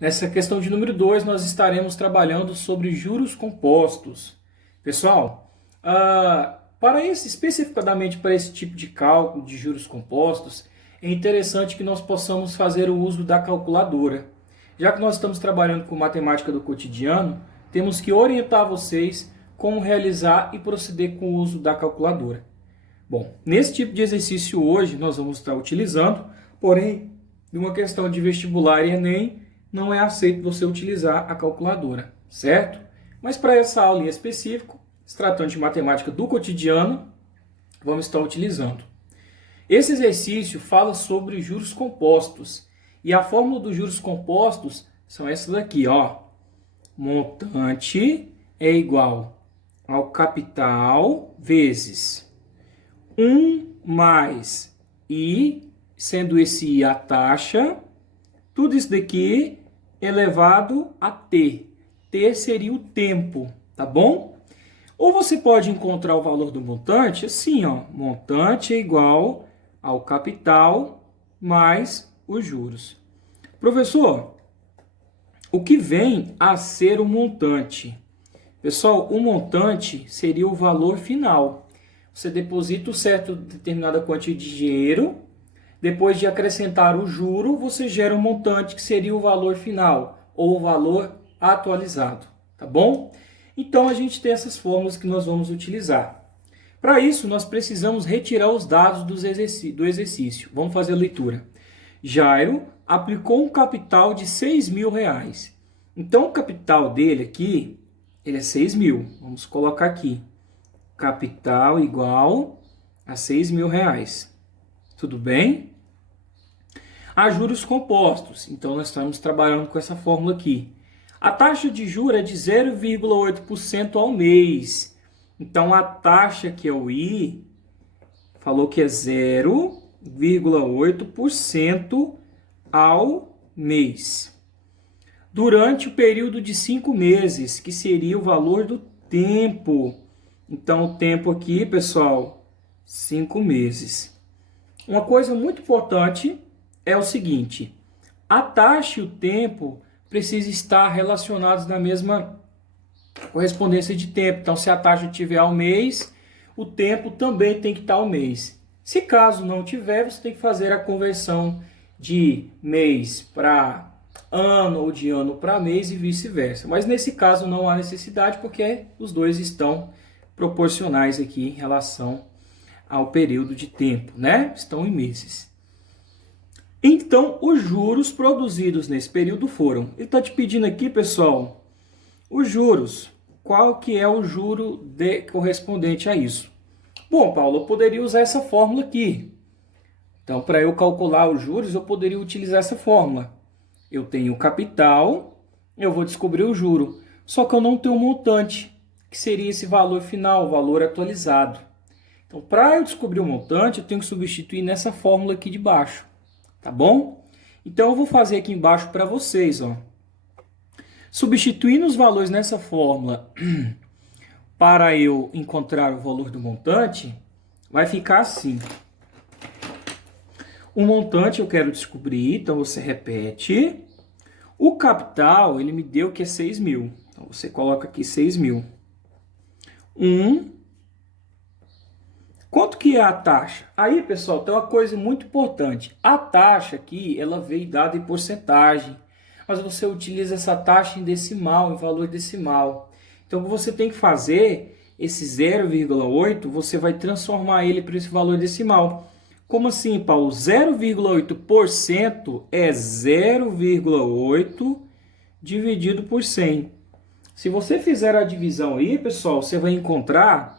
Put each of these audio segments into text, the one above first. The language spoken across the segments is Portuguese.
Nessa questão de número 2, nós estaremos trabalhando sobre juros compostos. Pessoal, especificadamente para esse tipo de cálculo de juros compostos, é interessante que nós possamos fazer o uso da calculadora. Já que nós estamos trabalhando com matemática do cotidiano, temos que orientar vocês como realizar e proceder com o uso da calculadora. Bom, nesse tipo de exercício hoje nós vamos estar utilizando, porém, numa questão de vestibular e Enem, não é aceito você utilizar a calculadora, certo? Mas para essa aula em específico, se tratando de matemática do cotidiano, vamos estar utilizando. Esse exercício fala sobre juros compostos. E a fórmula dos juros compostos são essas aqui, ó. Montante é igual ao capital vezes 1 mais I, sendo esse I a taxa, tudo isso daqui elevado a T. T seria o tempo, tá bom? Ou você pode encontrar o valor do montante assim, ó. Montante é igual ao capital mais os juros. Professor, o que vem a ser o montante? Pessoal, o montante seria o valor final. Você deposita determinada quantia de dinheiro, depois de acrescentar o juro, você gera um montante que seria o valor final, ou o valor atualizado, tá bom? Então, a gente tem essas fórmulas que nós vamos utilizar. Para isso, nós precisamos retirar os dados do exercício. Vamos fazer a leitura. Jairo aplicou um capital de R$ 6.000. Então, o capital dele aqui, ele é 6.000. Vamos colocar aqui. Capital igual a R$ 6.000. Tudo bem? Há juros compostos. Então, nós estamos trabalhando com essa fórmula aqui. A taxa de juros é de 0,8% ao mês. Então, a taxa que é o I, falou que é 0,8% ao mês. Durante o período de 5 meses, que seria o valor do tempo. Então, o tempo aqui, pessoal, 5 meses. Uma coisa muito importante é o seguinte: a taxa e o tempo precisam estar relacionados na mesma correspondência de tempo. Então, se a taxa estiver ao mês, o tempo também tem que estar ao mês. Se caso não tiver, você tem que fazer a conversão de mês para ano ou de ano para mês e vice-versa. Mas nesse caso não há necessidade porque os dois estão proporcionais aqui em relação ao período de tempo, né? Estão em meses. Então, os juros produzidos nesse período foram... Ele está te pedindo aqui, pessoal, os juros. Qual que é o juro correspondente a isso? Bom, Paulo, eu poderia usar essa fórmula aqui. Então, para eu calcular os juros, eu poderia utilizar essa fórmula. Eu tenho o capital, eu vou descobrir o juro. Só que eu não tenho um montante, que seria esse valor final, o valor atualizado. Então, para eu descobrir o montante, eu tenho que substituir nessa fórmula aqui de baixo. Tá bom? Então, eu vou fazer aqui embaixo para vocês, ó. Substituindo os valores nessa fórmula para eu encontrar o valor do montante, vai ficar assim. O montante eu quero descobrir, então você repete. O capital, ele me deu que é 6.000. Então, você coloca aqui 6.000. Quanto que é a taxa? Aí, pessoal, tem uma coisa muito importante. A taxa aqui, ela veio dada em porcentagem. Mas você utiliza essa taxa em decimal, em valor decimal. Então, você tem que fazer esse 0,8, você vai transformar ele para esse valor decimal. Como assim, Paulo? 0,8% é 0,8 dividido por 100. Se você fizer a divisão aí, pessoal, você vai encontrar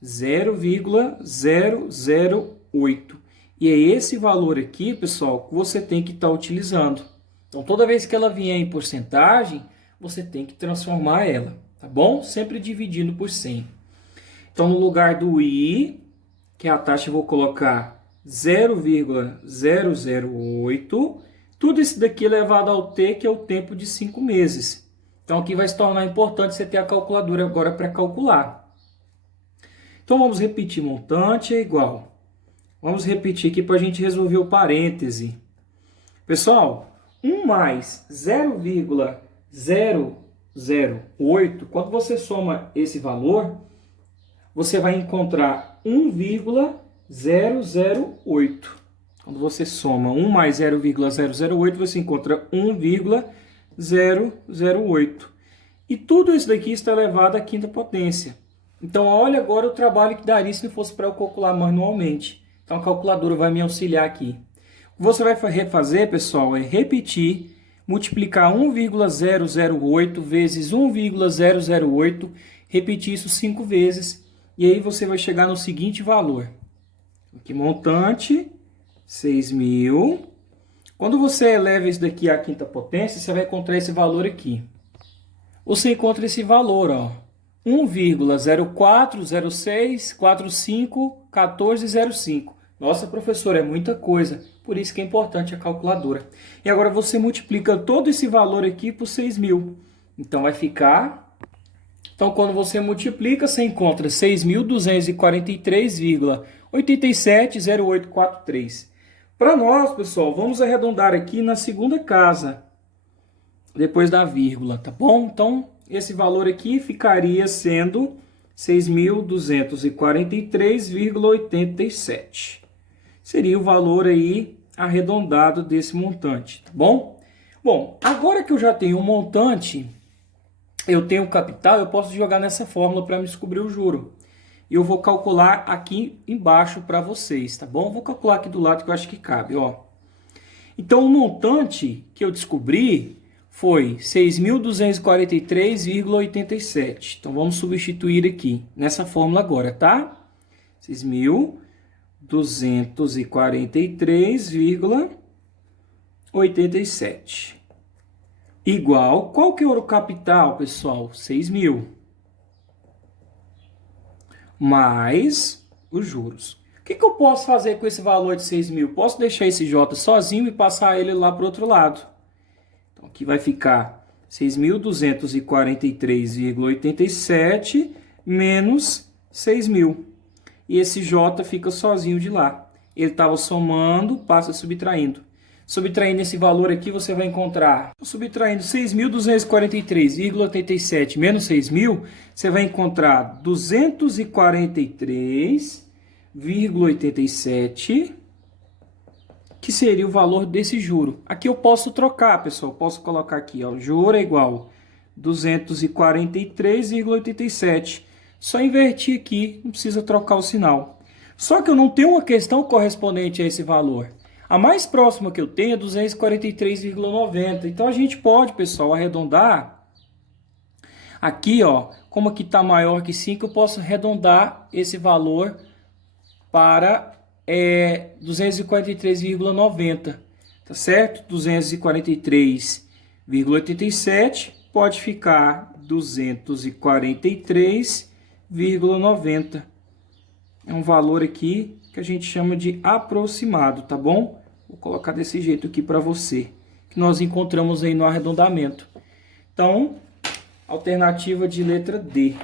0,008. E é esse valor aqui, pessoal, que você tem que estar utilizando. Então, toda vez que ela vier em porcentagem, você tem que transformar ela, tá bom? Sempre dividindo por 100. Então, no lugar do I, que é a taxa, eu vou colocar 0,008. Tudo isso daqui elevado ao T, que é o tempo de 5 meses. Então, aqui vai se tornar importante você ter a calculadora agora para calcular. Então, vamos repetir. Montante é igual. Vamos repetir aqui para a gente resolver o parêntese. Pessoal, 1 mais 0,008, quando você soma esse valor, você vai encontrar 1,008. Quando você soma 1 mais 0,008, você encontra 1,008. E tudo isso daqui está elevado à quinta potência. Então, olha agora o trabalho que daria se não fosse para eu calcular manualmente. Então, a calculadora vai me auxiliar aqui. O que você vai fazer, pessoal, é repetir, multiplicar 1,008 vezes 1,008, repetir isso 5 vezes, e aí você vai chegar no seguinte valor. Aqui, montante, 6.000. Quando você eleva isso daqui à quinta potência, você vai encontrar esse valor aqui. Você encontra esse valor, ó, 1,0406451405. Nossa, professor, é muita coisa. Por isso que é importante a calculadora. E agora você multiplica todo esse valor aqui por 6.000. Então vai ficar... Então quando você multiplica, você encontra 6.243,870843. Para nós, pessoal, vamos arredondar aqui na segunda casa, depois da vírgula, tá bom? Então, esse valor aqui ficaria sendo 6.243,87. Seria o valor aí arredondado desse montante, tá bom? Bom, agora que eu já tenho um montante, eu tenho o capital, eu posso jogar nessa fórmula para me descobrir o juro. E eu vou calcular aqui embaixo para vocês, tá bom? Vou calcular aqui do lado que eu acho que cabe, ó. Então, o montante que eu descobri foi 6.243,87. Então, vamos substituir aqui nessa fórmula agora, tá? 6.243,87. Igual, qual que é o capital, pessoal? 6.000. Mais os juros. O que eu posso fazer com esse valor de 6.000? Posso deixar esse J sozinho e passar ele lá para o outro lado. Então, aqui vai ficar 6.243,87 menos 6.000. E esse J fica sozinho de lá. Ele estava somando, passa subtraindo. Subtraindo esse valor aqui, você vai encontrar... Subtraindo 6.243,87 menos 6.000, você vai encontrar 243,87, que seria o valor desse juro. Aqui eu posso trocar, pessoal. Posso colocar aqui, ó, juro é igual 243,87. Só invertir aqui, não precisa trocar o sinal. Só que eu não tenho uma questão correspondente a esse valor. A mais próxima que eu tenho é 243,90. Então, a gente pode, pessoal, arredondar. Aqui, ó, como aqui está maior que 5, eu posso arredondar esse valor para 243,90. Tá certo? 243,87 pode ficar 243,90. É um valor aqui que a gente chama de aproximado, tá bom? Vou colocar desse jeito aqui para você, que nós encontramos aí no arredondamento. Então, alternativa de letra D.